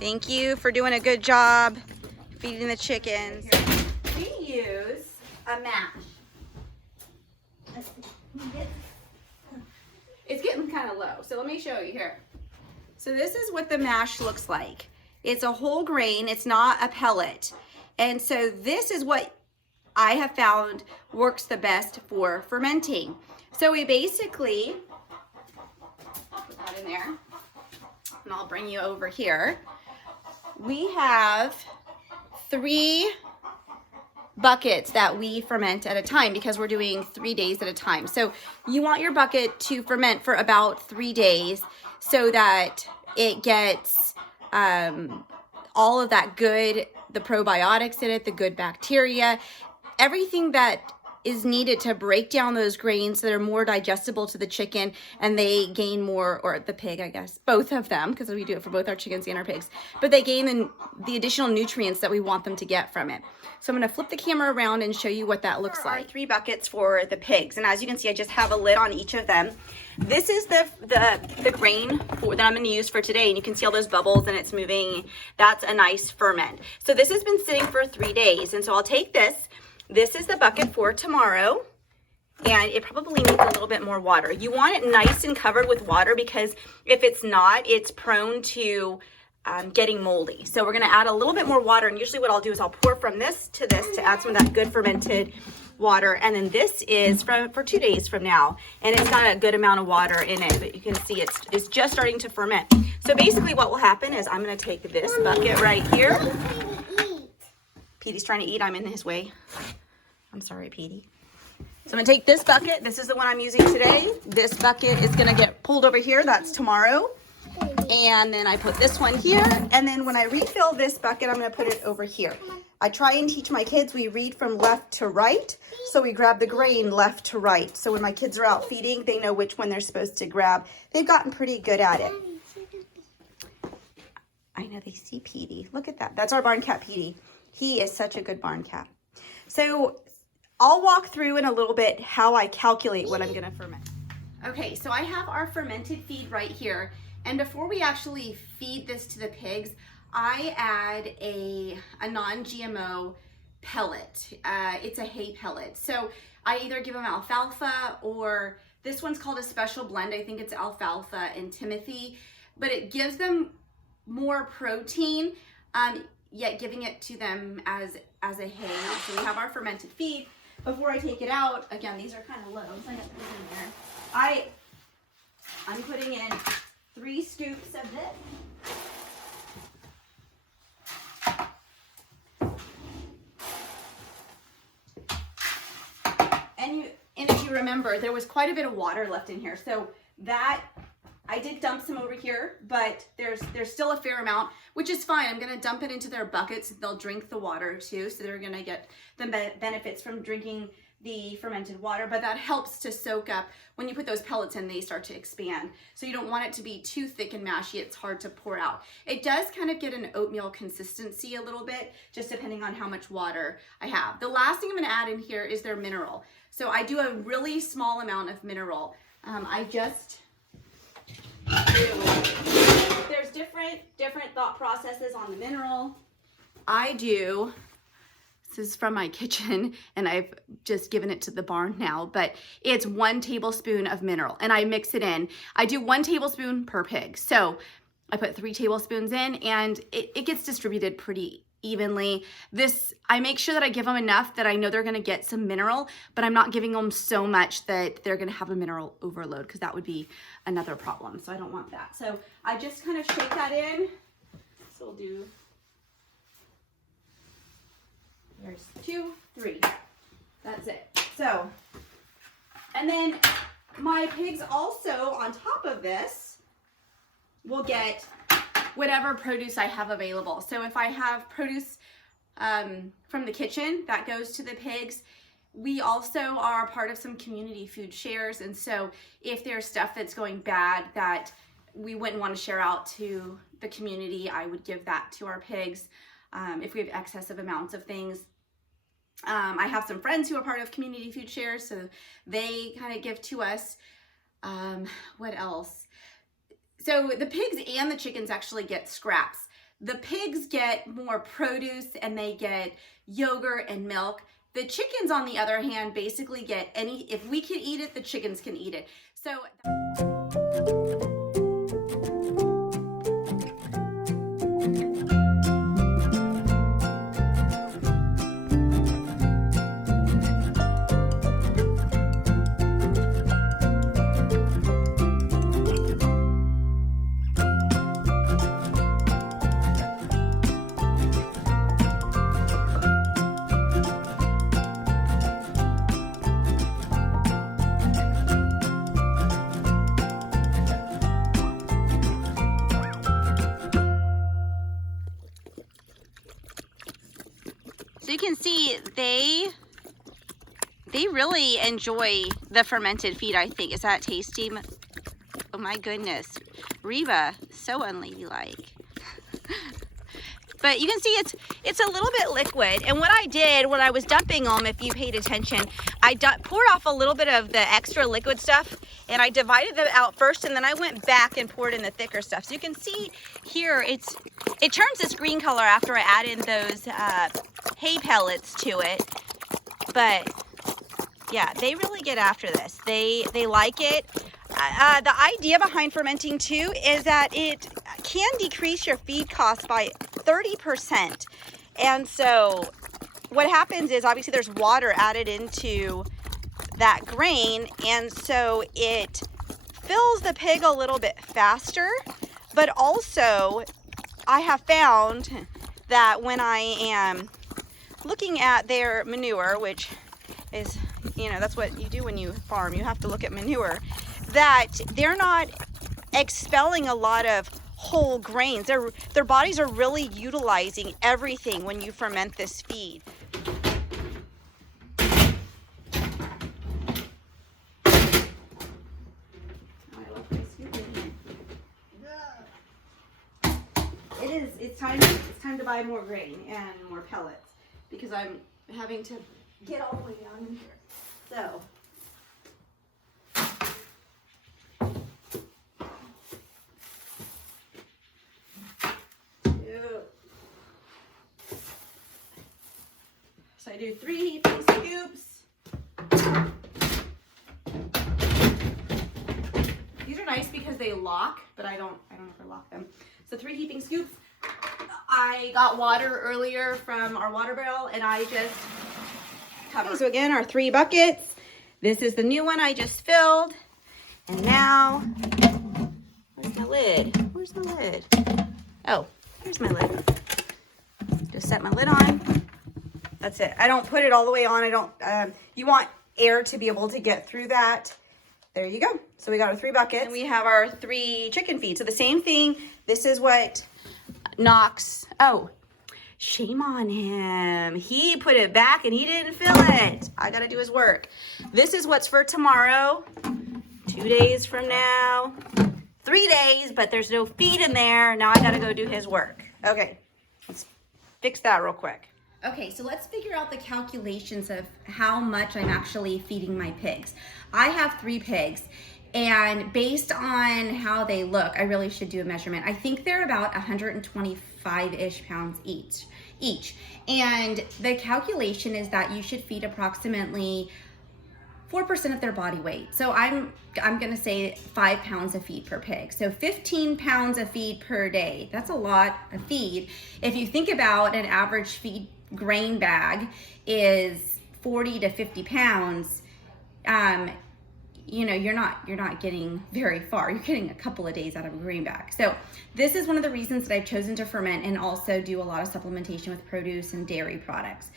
Thank you for doing a good job feeding the chickens. We use a mash. It's getting kind of low, so let me show you here. So this is what the mash looks like. It's a whole grain, it's not a pellet. And so this is what I have found works the best for fermenting. So we basically put that in there, and I'll bring you over here. We have 3 buckets that we ferment at a time because we're doing 3 days at a time. So you want your bucket to ferment for about 3 days so that it gets all of that good, the probiotics in it, the good bacteria, everything that is needed to break down those grains so that are more digestible to the chicken and they gain more, or the pig, I guess, both of them, because we do it for both our chickens and our pigs, but they gain the additional nutrients that we want them to get from it. So I'm going to flip the camera around and show you what that looks like. There are 3 buckets for the pigs, and as you can see, I just have a lid on each of them. This is the grain that I'm going to use for today, and you can see all those bubbles and it's moving. That's a nice ferment. So this has been sitting for 3 days, and so I'll take this. This is the bucket for tomorrow, and it probably needs a little bit more water. You want it nice and covered with water because if it's not, it's prone to getting moldy. So we're gonna add a little bit more water, and usually what I'll do is I'll pour from this to add some of that good fermented water, and then this is for 2 days from now, and it's got a good amount of water in it, but you can see it's just starting to ferment. So basically what will happen is I'm gonna take this bucket right here. Petey's trying to eat, I'm in his way. I'm sorry, Petey. So I'm gonna take this bucket. This is the one I'm using today. This bucket is gonna get pulled over here. That's tomorrow. And then I put this one here. And then when I refill this bucket, I'm gonna put it over here. I try and teach my kids, we read from left to right. So we grab the grain left to right. So when my kids are out feeding, they know which one they're supposed to grab. They've gotten pretty good at it. I know they see Petey. Look at that. That's our barn cat, Petey. He is such a good barn cat. So I'll walk through in a little bit how I calculate what I'm gonna ferment. Okay, so I have our fermented feed right here. And before we actually feed this to the pigs, I add a non-GMO pellet. It's a hay pellet. So I either give them alfalfa, or this one's called a special blend. I think it's alfalfa and Timothy, but it gives them more protein, yet giving it to them as a hay. So we have our fermented feed. Before I take it out, again, these are kind of low, so I got to put it in there. I'm putting in 3 scoops of this. And if you remember, there was quite a bit of water left in here. So that, I did dump some over here, but there's still a fair amount, which is fine. I'm gonna dump it into their buckets. They'll drink the water too, so they're gonna get the benefits from drinking the fermented water, but that helps to soak up. When you put those pellets in, they start to expand. So you don't want it to be too thick and mashy. It's hard to pour out. It does kind of get an oatmeal consistency a little bit, just depending on how much water I have. The last thing I'm gonna add in here is their mineral. So I do a really small amount of mineral. There's different thought processes on the mineral. This is from my kitchen, and I've just given it to the barn now, but it's 1 tablespoon of mineral, and I mix it in. I do 1 tablespoon per pig. So I put 3 tablespoons in, and it gets distributed pretty evenly. I make sure that I give them enough that I know they're gonna get some mineral, but I'm not giving them so much that they're gonna have a mineral overload, because that would be another problem. So I don't want that. So I just kind of shake that in. So we'll do, there's 2, 3. That's it. So, and then my pigs also, on top of this, will get whatever produce I have available. So if I have produce from the kitchen, that goes to the pigs. We also are a part of some community food shares, and so if there's stuff that's going bad that we wouldn't want to share out to the community, I would give that to our pigs. If we have excessive amounts of things, I have some friends who are part of community food shares, so they kind of give to us. What else? So the pigs and the chickens actually get scraps. The pigs get more produce and they get yogurt and milk. The chickens, on the other hand, basically get if we can eat it, the chickens can eat it. So you can see they really enjoy the fermented feed, I think. Is that tasty? Oh my goodness. Reba, so unladylike. But you can see it's a little bit liquid. And what I did when I was dumping them, if you paid attention, I poured off a little bit of the extra liquid stuff and I divided them out first, and then I went back and poured in the thicker stuff. So you can see here it turns this green color after I add in those hay pellets to it. But yeah, they really get after this. They like it. The idea behind fermenting too is that it can decrease your feed costs by 30%. And so what happens is, obviously there's water added into that grain, and so it fills the pig a little bit faster. But also I have found that when I am looking at their manure, which is, you know, that's what you do when you farm, you have to look at manure, that they're not expelling a lot of whole grains. Their bodies are really utilizing everything when you ferment this feed. It's time to buy more grain and more pellets, because I'm having to get all the way down in here. So I do 3 heaping scoops. These are nice because they lock, but I don't ever lock them. So 3 heaping scoops. I got water earlier from our water barrel and I just cover. So again, our 3 buckets. This is the new one I just filled. And now, where's my lid? Where's my lid? Oh, here's my lid. Just set my lid on. That's it. I don't put it all the way on. I don't, you want air to be able to get through that. There you go. So we got our 3 buckets and we have our 3 chicken feed. So the same thing. This is what Knox, oh, shame on him. He put it back and he didn't fill it. I got to do his work. This is what's for tomorrow, 2 days from now, 3 days, but there's no feed in there. Now I got to go do his work. Okay, let's fix that real quick. Okay, so let's figure out the calculations of how much I'm actually feeding my pigs. I have 3 pigs, and based on how they look, I really should do a measurement. I think they're about 125-ish pounds each. And the calculation is that you should feed approximately 4% of their body weight. So I'm gonna say 5 pounds of feed per pig. So 15 pounds of feed per day. That's a lot of feed. If you think about an average feed grain bag is 40 to 50 pounds, you know, you're not getting very far. You're getting a couple of days out of a grain bag. So this is one of the reasons that I've chosen to ferment and also do a lot of supplementation with produce and dairy products.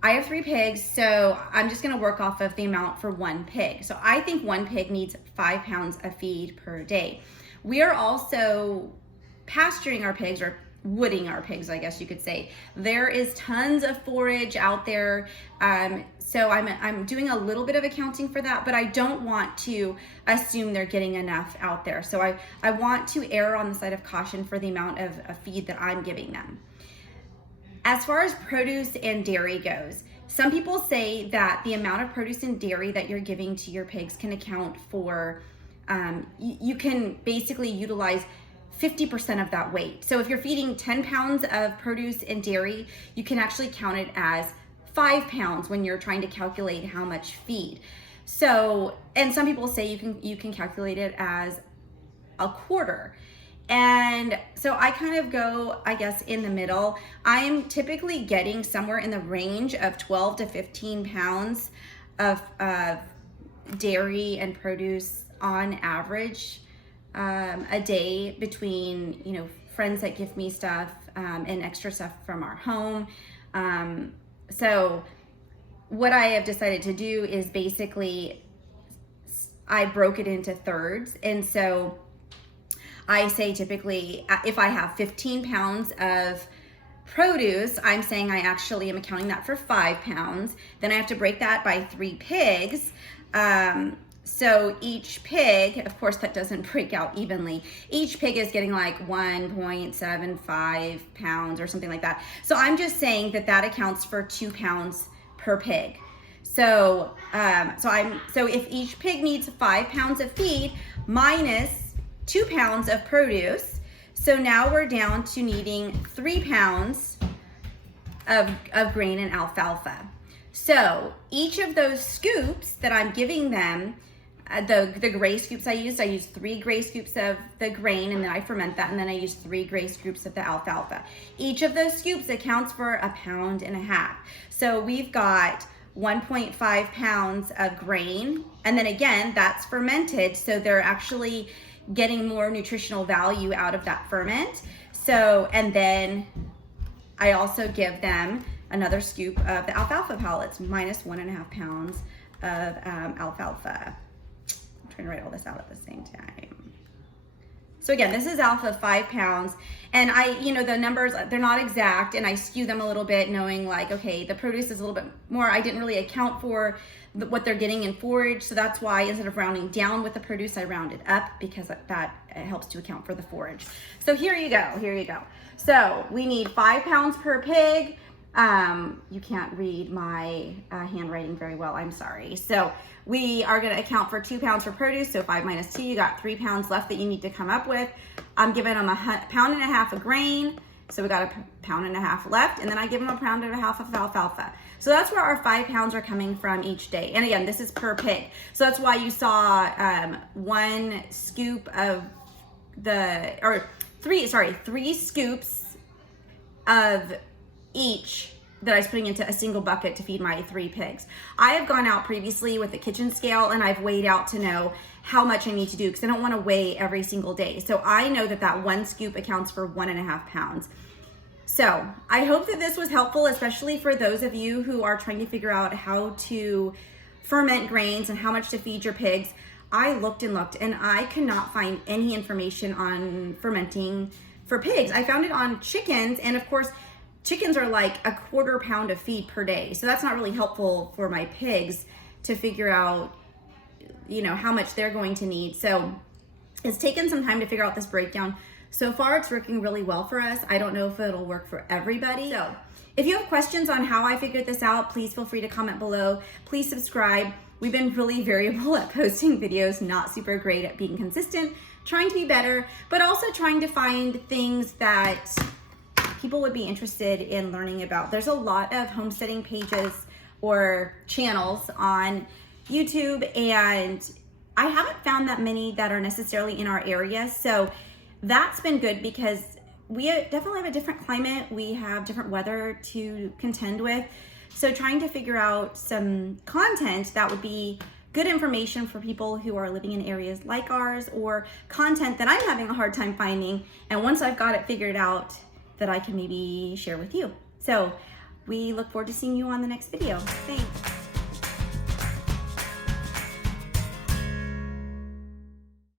I have 3 pigs, so I'm just gonna work off of the amount for 1 pig. So I think 1 pig needs 5 pounds of feed per day. We are also pasturing our pigs, or wooding our pigs, I guess you could say. There is tons of forage out there. So I'm doing a little bit of accounting for that, but I don't want to assume they're getting enough out there. So I want to err on the side of caution for the amount of feed that I'm giving them. As far as produce and dairy goes, some people say that the amount of produce and dairy that you're giving to your pigs can account for, you can basically utilize 50% of that weight. So if you're feeding 10 pounds of produce and dairy, you can actually count it as 5 pounds when you're trying to calculate how much feed. So, and some people say you can calculate it as a quarter. And so I kind of go, I guess, in the middle. I'm typically getting somewhere in the range of 12 to 15 pounds of dairy and produce on average a day between, you know, friends that give me stuff and extra stuff from our home. So what I have decided to do is basically I broke it into thirds. And so I say typically if I have 15 pounds of produce, I'm saying I actually am accounting that for 5 pounds. Then I have to break that by 3 pigs. So each pig, of course that doesn't break out evenly. Each pig is getting like 1.75 pounds or something like that. So I'm just saying that accounts for 2 pounds per pig. So, so if each pig needs 5 pounds of feed minus 2 pounds of produce, so now we're down to needing 3 pounds of grain and alfalfa. So each of those scoops that I'm giving them, the gray scoops I use 3 gray scoops of the grain, and then I ferment that, and then I use 3 gray scoops of the alfalfa. Each of those scoops accounts for 1.5 pounds. So we've got 1.5 pounds of grain, and then again, that's fermented, so they're actually getting more nutritional value out of that ferment. So, and then I also give them another scoop of the alfalfa pellets, minus 1.5 pounds of alfalfa. I'm trying to write all this out at the same time. So again, this is alpha 5 pounds, and the numbers, they're not exact, and I skew them a little bit, knowing like, okay, the produce is a little bit more, I didn't really account for what they're getting in forage, so that's why instead of rounding down with the produce, I rounded up, because that helps to account for the forage. So here you go. So we need 5 pounds per pig. You can't read my handwriting very well, I'm sorry. So we are gonna account for 2 pounds for produce, so 5 minus 2, you got 3 pounds left that you need to come up with. I'm giving them 1.5 pounds of grain, so we got 1.5 pounds left, and then I give them 1.5 pounds of alfalfa. So that's where our 5 pounds are coming from each day. And again, this is per pig. So that's why you saw 1 scoop of three scoops of each that I was putting into a single bucket to feed my 3 pigs. I have gone out previously with the kitchen scale, and I've weighed out to know how much I need to do, because I don't want to weigh every single day. So I know that 1 scoop accounts for 1.5 pounds. So I hope that this was helpful, especially for those of you who are trying to figure out how to ferment grains and how much to feed your pigs. I looked and I could not find any information on fermenting for pigs. I found it on chickens, and of course, chickens are like 1/4 pound of feed per day. So that's not really helpful for my pigs to figure out, how much they're going to need. So it's taken some time to figure out this breakdown. So far, it's working really well for us. I don't know if it'll work for everybody. So if you have questions on how I figured this out, please feel free to comment below. Please subscribe. We've been really variable at posting videos, not super great at being consistent, trying to be better, but also trying to find things that people would be interested in learning about. There's a lot of homesteading pages or channels on YouTube, and I haven't found that many that are necessarily in our area. So that's been good, because we definitely have a different climate. We have different weather to contend with. So trying to figure out some content that would be good information for people who are living in areas like ours, or content that I'm having a hard time finding, and once I've got it figured out, that I can maybe share with you. So we look forward to seeing you on the next video. Thanks.